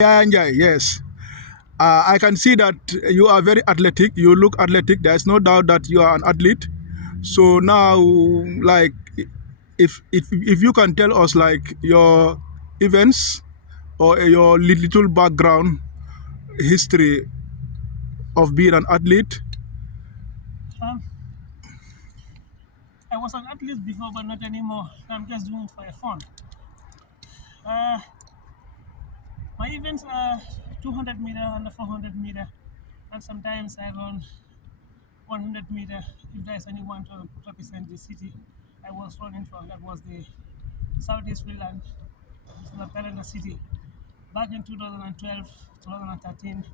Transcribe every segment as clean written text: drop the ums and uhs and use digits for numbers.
Yeah, yes. I can see that you are very athletic. You look athletic. There is no doubt that you are an athlete. So now, like, if you can tell us like your events or your little background history of being an athlete. Um, I was an athlete before, but not anymore. I'm just doing it for fun. Uh, my events are 200 meter and the 400 meter, and sometimes I run 100 meter if there's anyone to represent the city I was running for. That was the Southeast Finland, the Pelena city. Back in 2012, 2013,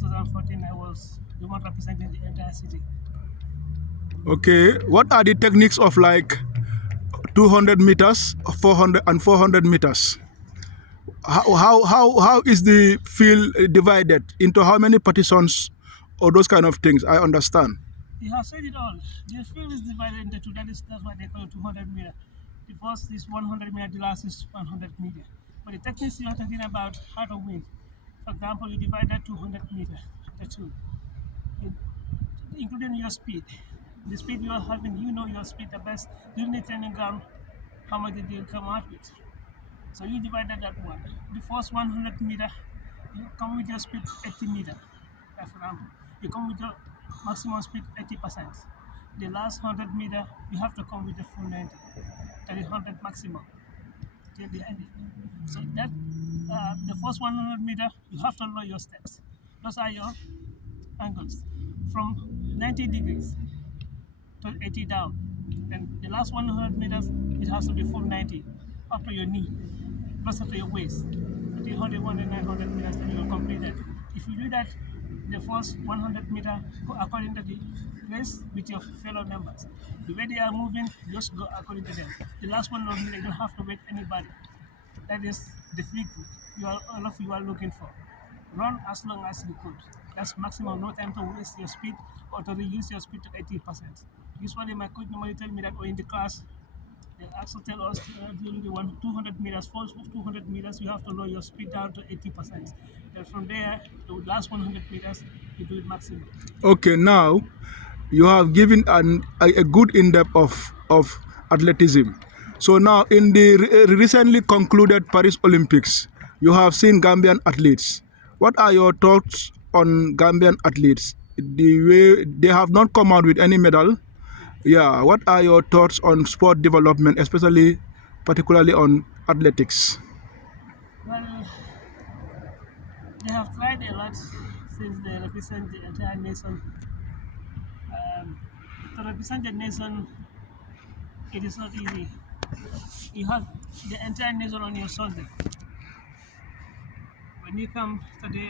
2014, I was the one representing the entire city. Okay, what are the techniques of like 200 meters, 400 and 400 meters? How is the field divided into how many partisans or those kind of things? I understand. You have said it all. The field is divided into two. That's why they call it 200 meter. The first is 100 meter, the last is 100 meter. But the techniques you are talking about how to win. For example, you divide that 200 meter into two, in- including your speed. The speed you are having, you know your speed the best. During the training ground, how much did you come out with? So you divided that one. The first 100 meter, you come with your speed 80 meter. For example, you come with your maximum speed 80%. The last 100 meter, you have to come with the full 90, that is 100 maximum till the end. So that the first 100 meter, you have to lower your steps. Those are your angles from 90 degrees to 80 down. Then the last 100 meters, it has to be full 90 up to your knee, closer to your waist. So the 101 and 900 meters, then you will complete that. If you do that, the first 100 meter go according to the race with your fellow members. The way they are moving, just go according to them. The last 100 meters, you don't have to wait anybody. That is the victory all of you are looking for. Run as long as you could. That's maximum, no time to waste your speed or to reduce your speed to 80%. Usually my coach normally tell me that, or in the class, they also tell us during the 200 meters, first 200 meters, you have to lower your speed down to 80%. Then from there, the last 100 meters, you do it maximum. Okay, now you have given a good in-depth of athleticism. So now in the recently concluded Paris Olympics, you have seen Gambian athletes. What are your thoughts on Gambian athletes? The way they have not come out with any medal. Yeah, what are your thoughts on sport development, especially particularly on athletics? Well, they have tried a lot since they represent the entire nation. Um, to represent the nation, it is not easy. You have the entire nation on your shoulder. When you come to the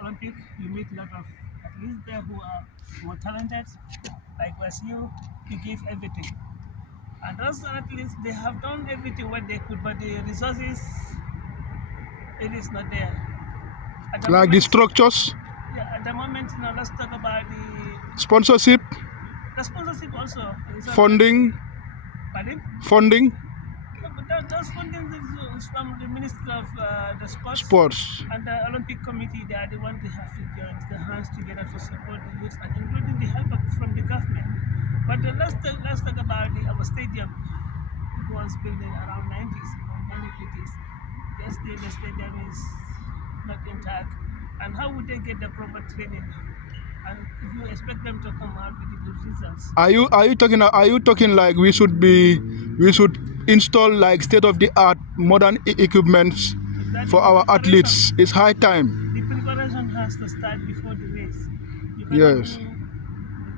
Olympic, you meet a lot of athletes there who are more talented, like was you give everything. And those athletes, they have done everything what they could, but the resources, it is not there. At the Like the moment, structures, yeah, at the moment, now let's talk about sponsorship, the sponsorship also. Is funding, pardon? funding, Yeah, but those funding is from the Ministry of the Sports sports. and the Olympic Committee. They are the ones they have to join the hands together to support the youth, and including the help from the government. But let's talk about our stadium. It was built in around 90s, 1980s. Yes, still the stadium is not intact. And how would they get the proper training? And if you expect them to come out with the good results, Are you talking like we should install like state of the art modern equipments exactly for the our preparation. athletes? It's high time. The preparation has to start before the race. You cannot do Yes.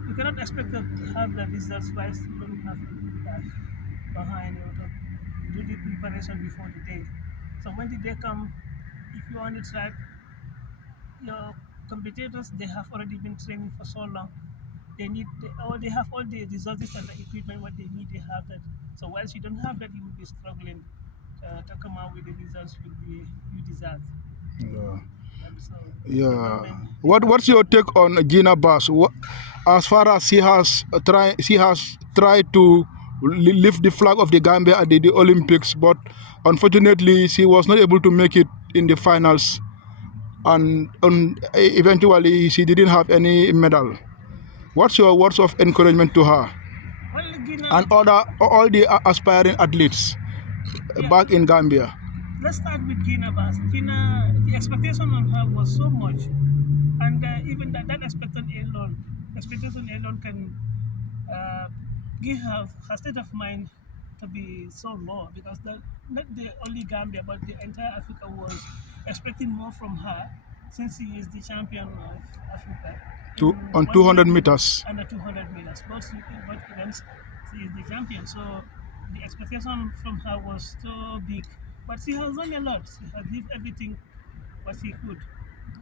you cannot expect to have the results whilst you don't have to do that behind or to do the preparation before the day. So when the day come, if you're on the track, your competitors they have already been training for so long. They have all the resources and the equipment what they need. They have that. So whilst you don't have that, you will be struggling to come out with the results you deserve. Yeah. So the Yeah. government they have What's your take on Gina Bass? As far as she has tried to lift the flag of the Gambia at the Olympics, but unfortunately she was not able to make it in the finals, and eventually she didn't have any medal. What's your words of encouragement to her Well, Guinea, and all the aspiring athletes yeah, back in Gambia? let's start with Gina first. Gina, the expectation on her was so much, and even that expectation alone can give her state of mind to be so low because not the only Gambia but the entire Africa was expecting more from her since she is the champion of Africa in On 200 100 meters. and the 200 meters. Both events, she is the champion. So the expectation from her was so big, but she has done a lot. She has given everything what she could.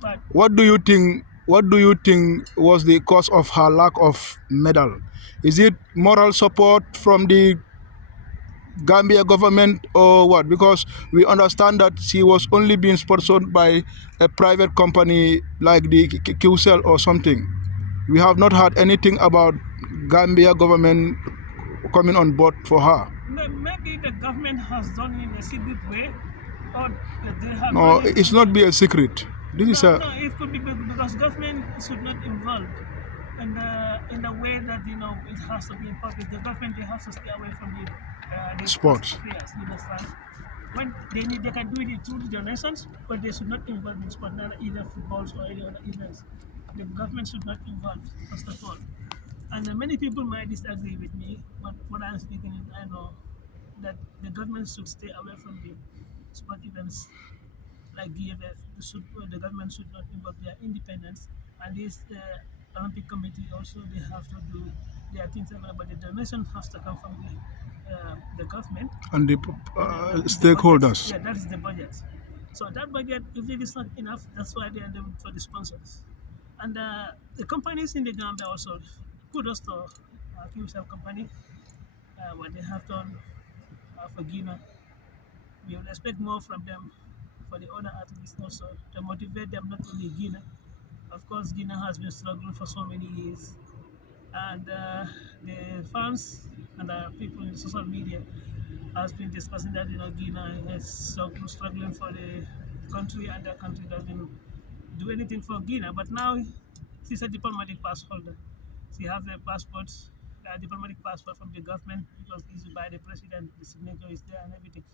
But What do you think? What do you think was the cause of her lack of medal? Is it moral support from the Gambia government or what? Because we understand that she was only being sponsored by a private company like the QCell or something. We have not heard anything about Gambia government coming on board for her. maybe the government has done it in a secret way, or they have No, done it. it's not be a secret. This is No, a no, it could be because government should not involve in the way that it has to be in public. The government they have to stay away from the sports. affairs. You understand? When they can do it through the donations, but they should not involve in sport, not either footballs or any other events. The government should not involve first of all. And many people might disagree with me, but what I'm speaking is I know that the government should stay away from the sport events like GFF. The government should not involve their independence. And this Olympic Committee also they have to do their things, but the donation has to come from the government and the and the stakeholders. budget. Yeah, that is the budget. So that budget, if it is not enough, that's why they are doing for the sponsors. And the companies in the Gambia also, kudos to QCell company, what they have done for Guinea. We would expect more from them for the other athletes also to motivate them, not only Guinea. Of course, Guinea has been struggling for so many years, and the fans and the people in social media has been discussing that Guinea is struggling for the country, and the country doesn't do anything for Guinea. But now she's a diplomatic pass holder. She has a passport, a diplomatic passport from the government because issued by the president. The signature is there and everything.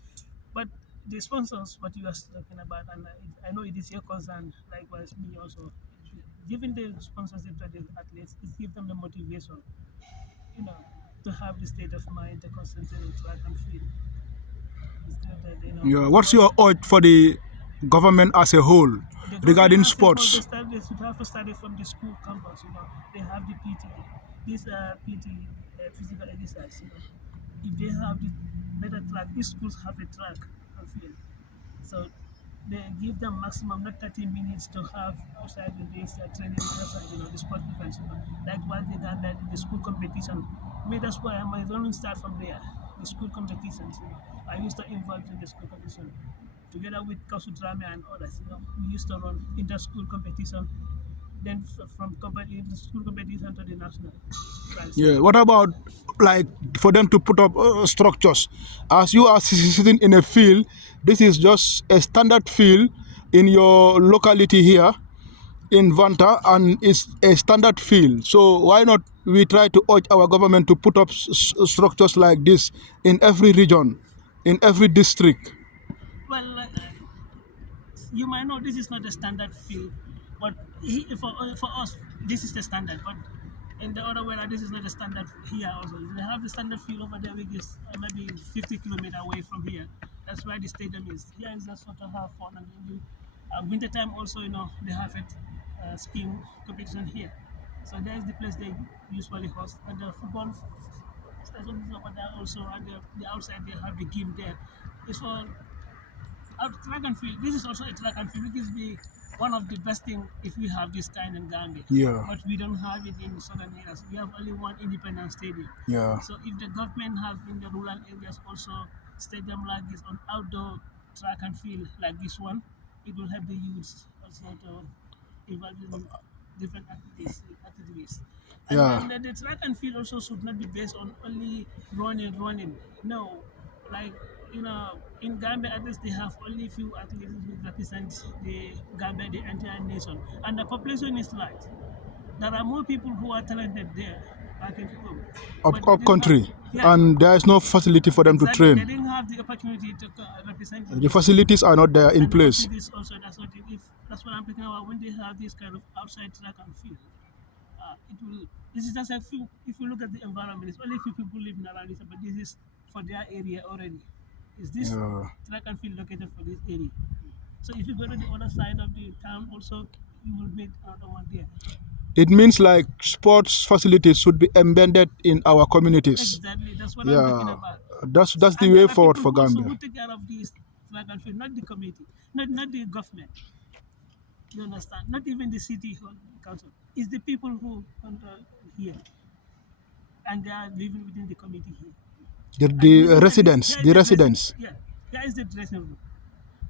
But the sponsors, what you are talking about, and I know it is your concern, likewise me also. Giving the sponsorship to the athletes is give them the motivation, you know, to have the state of mind to concentrate on track and field. Instead of that, Yeah. What's your urge for the government as a whole the regarding government has to hold sports? they should have to study from the school campus. They have the PT, this PT physical exercise. If they have the better track, these schools have a track and field. So they give them maximum not 30 minutes to have outside the days training outside, the sport events, like what they done that in the school competition. Me, that's why I might only start from there. The school competitions, I used to involve in the school competition together with Kasudrame and others. We used to run inter-school competition, then from the school competition to the national. Right, Yeah. What about like for them to put up structures? As you are sitting in a field, this is just a standard field in your locality here in Vanta, and it's a standard field. So why not we try to urge our government to put up structures like this in every region, in every district? Well, you might know this is not the standard field, but for us, this is the standard. But in the other way, this is not the standard here also. They have the standard field over there, which is maybe 50 kilometers away from here. That's where the stadium is. Here is just sort of have fun. And in winter time also, they have it skiing competition here. So there's the place they usually host. And the football stadium is over there also. And the outside, they have the game there. It's for track and field. This is also a track and field, which is one of the best thing if we have this kind in Gambia. Yeah. But we don't have it in southern areas. We have only one independent stadium. Yeah. So if the government has in the rural areas also stadium like this on outdoor track and field like this one, it will help the youths also to involve in different activities. And Yeah. then the track and field also should not be based on only running. No, like in Gambia at least they have only few athletes who represent the Gambia, the entire nation, and the population is large. There are more people who are talented there back in home. Up, But they up didn't have, country, yeah, and there is no facility for them to exactly. They train. didn't have the opportunity to represent The facilities are not there in and the place. facilities also. That's what I'm talking about. When they have this kind of outside track and field, it will. This is just a few. If you look at the environment, it's only few people living around this, but this is for their area already. Is this Yeah. track and field located for this area? So if you go to the other side of the town, also you will meet another one there. It means like sports facilities should be embedded in our communities. Exactly, that's what I'm talking Yeah, about. that's the And way there are forward people for who also Gambia. who take care of this track and field, not the committee, not the government. You understand? Not even the city council. It's the people who control here, and they are living within the committee here. And The usually residents, here is the dressing- residents. Yeah, here is the dressing room.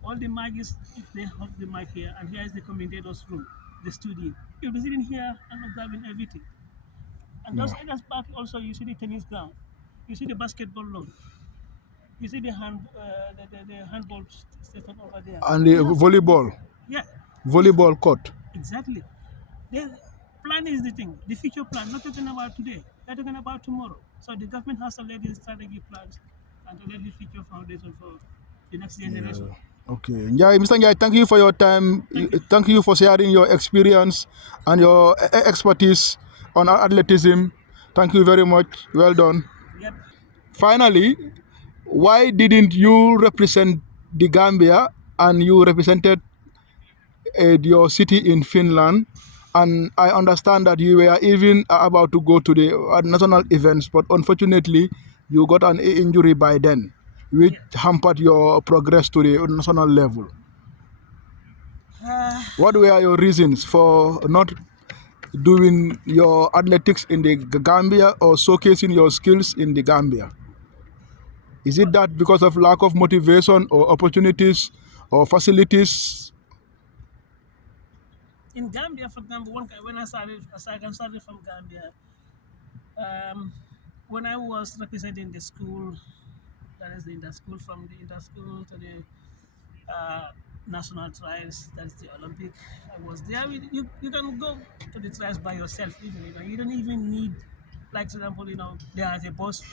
All the magis, if they have the mic here, and here is the commentator's room, the studio. You'll be sitting here and observing everything. And those areas back also, you see the tennis ground, you see the basketball lawn, you see the the handball station over there. And the You have- volleyball, Yeah, volleyball court. exactly. The plan is the thing, the future plan, not talking about today, they're talking about tomorrow. So the government has to lay the strategy plans and to lay the future foundation for the next generation. Okay, Njai, Mr. Njai, thank you for your time. Thank you for sharing your experience and your expertise on athleticism. Thank you very much. Well done. Yep. Finally, why didn't you represent the Gambia and you represented your city in Finland? And I understand that you were even about to go to the national events, but unfortunately, you got an injury by then, which hampered your progress to the national level. What were your reasons for not doing your athletics in the Gambia or showcasing your skills in the Gambia? Is it that because of lack of motivation or opportunities or facilities? In Gambia, for example, when I started from Gambia, when I was representing the school, that is the inter-school, from the inter-school to the national trials, that's the Olympic, I was there. You can go to the trials by yourself, even, you don't even need, like, for example, there is a bus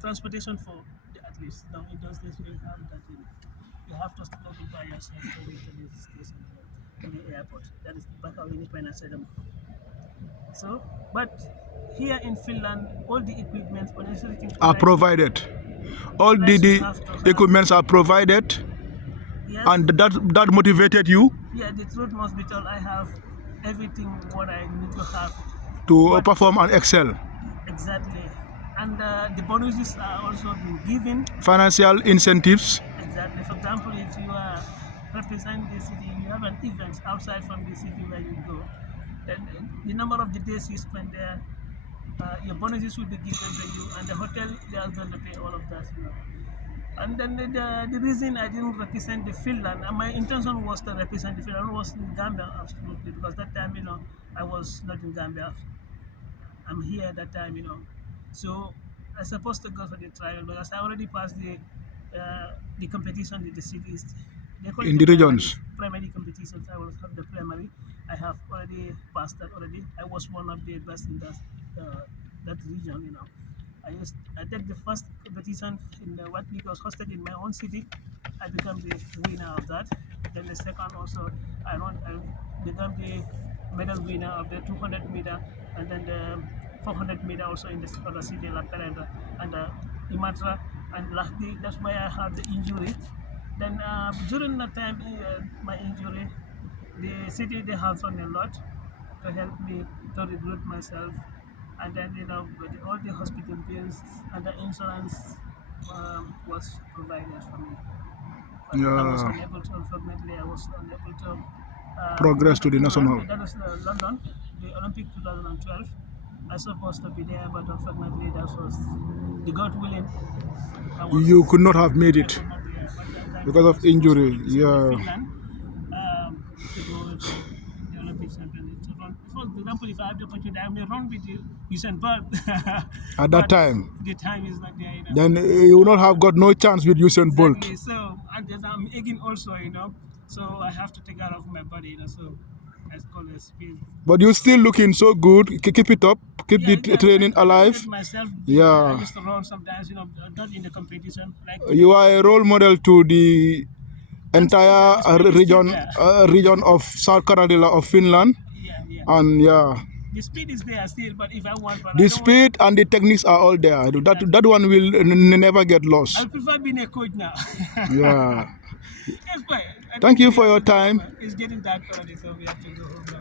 transportation for the athletes. Now, in those days, we have that. You have to go by yourself to the station, to the airport. That is the Bakaw Independence Stadium. So, but here in Finland, all the equipment or necessary things Are provided. All the equipments are provided, Yes. and that motivated you Yeah, the truth must be told. I have everything what I need to have. to perform and excel. Exactly. And the bonuses are also being given. Financial incentives. Exactly. For example, if you are represent the city, you have an event outside from the city where you go, then the number of the days you spend there, your bonuses will be given to you, and the hotel, they are going to pay all of that. And then the reason I didn't represent the Finland, and my intention was to represent the Finland, was in Gambia, absolutely, because that time, I was not in Gambia. I'm here at that time, So I supposed to go for the trial because I already passed the competition with the cities. They call it In the regions. Primary competitions. I will have the primary. I have already passed that already. I was one of the best in that region, I take the first competition in what we was hosted in my own city. I become the winner of that. Then the second also, I become the medal winner of the 200 meter, and then the 400 meter also in the other city, La Perenda and Imatra. And lastly, that's why I had the injury. Then during that time, my injury, the city, they have done a lot to help me to regroup myself. And then, with all the hospital bills and the insurance was provided for me. But I was Yeah. unable to, unfortunately, I was unable to Progress to the national. That was London, the Olympic 2012. I was supposed to be there, but unfortunately, that was the God willing. You could not have made I it could not be there, but that time because I of was injury. supposed to be in Yeah. Finland, to go to the Olympic Olympic champion. To run. For example, if I have the opportunity, I may run with you, Usain Bolt. At that But time, the time is not there, you know. then you will not have got no chance with Usain Bolt. Exactly. So, and then I'm aging also, you know. So I have to take care of my body, you know. So I call it speed. But you're still looking so good. Keep it up. Keep the training I alive. motivate myself. Yeah. I used to run sometimes, you know, not in the competition. Like You are a role model to the entire region of South Carolina of Finland. yeah. And yeah, The speed is there still, but if I want, but the I don't want speed and the techniques are all there. That one will never get lost. I prefer being a coach now. Yeah. That's fine. Thank you for your time. It's getting dark already, so we have to go home now.